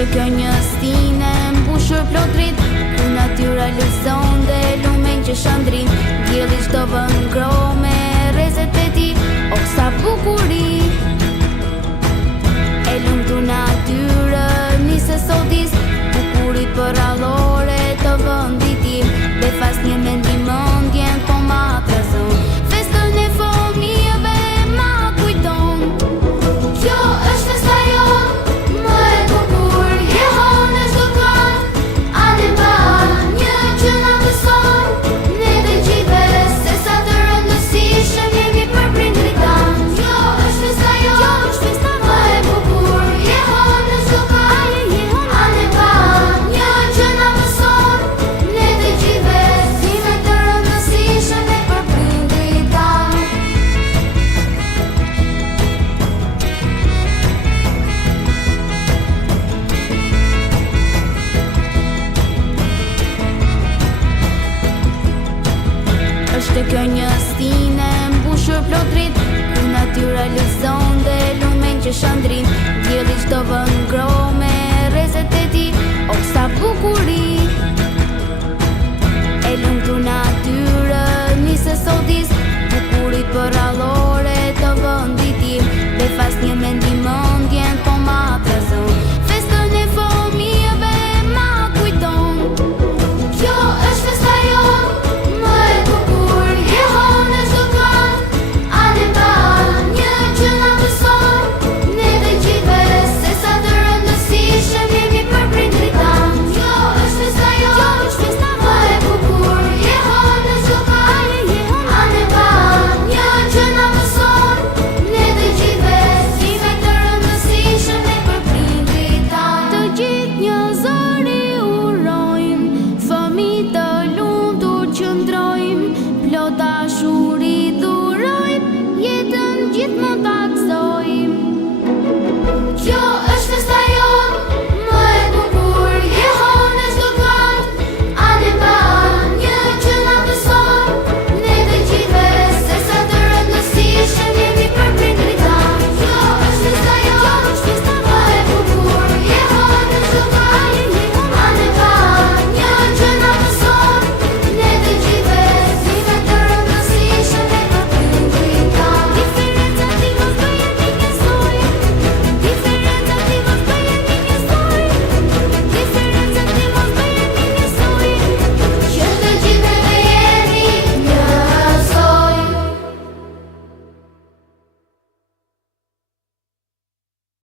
Është kjo një stine mbushur plot dritë, ku natyra lëzon dhe lumen që shëndrin. Dielli çdo vend ngroh me rrezet e tij, o sa bukuri. E lumtur natyrë nisë sodis, bukurit për allore të vendit tim. Befas një mendim mendjen po ma trazon, festën e fëmijëve ma kujton. Kjo është festa jonë, më e bukur, jehon e çdo kënd. Anë pa një që na beson, ne të gjithë se sa të rëndësishëm jemi për prindrit tanë. Kjo është festa jonë, më e bukur, jehon e çdo kënd. Anë pa një që na beson, ne të gjithë se sa të rëndësishëm jemi për prindrit tanë. Është kjo një stine mbushur plot dritë, ku natyra lëzon dhe lumen që shëndrin. Dielli çdo vend ngroh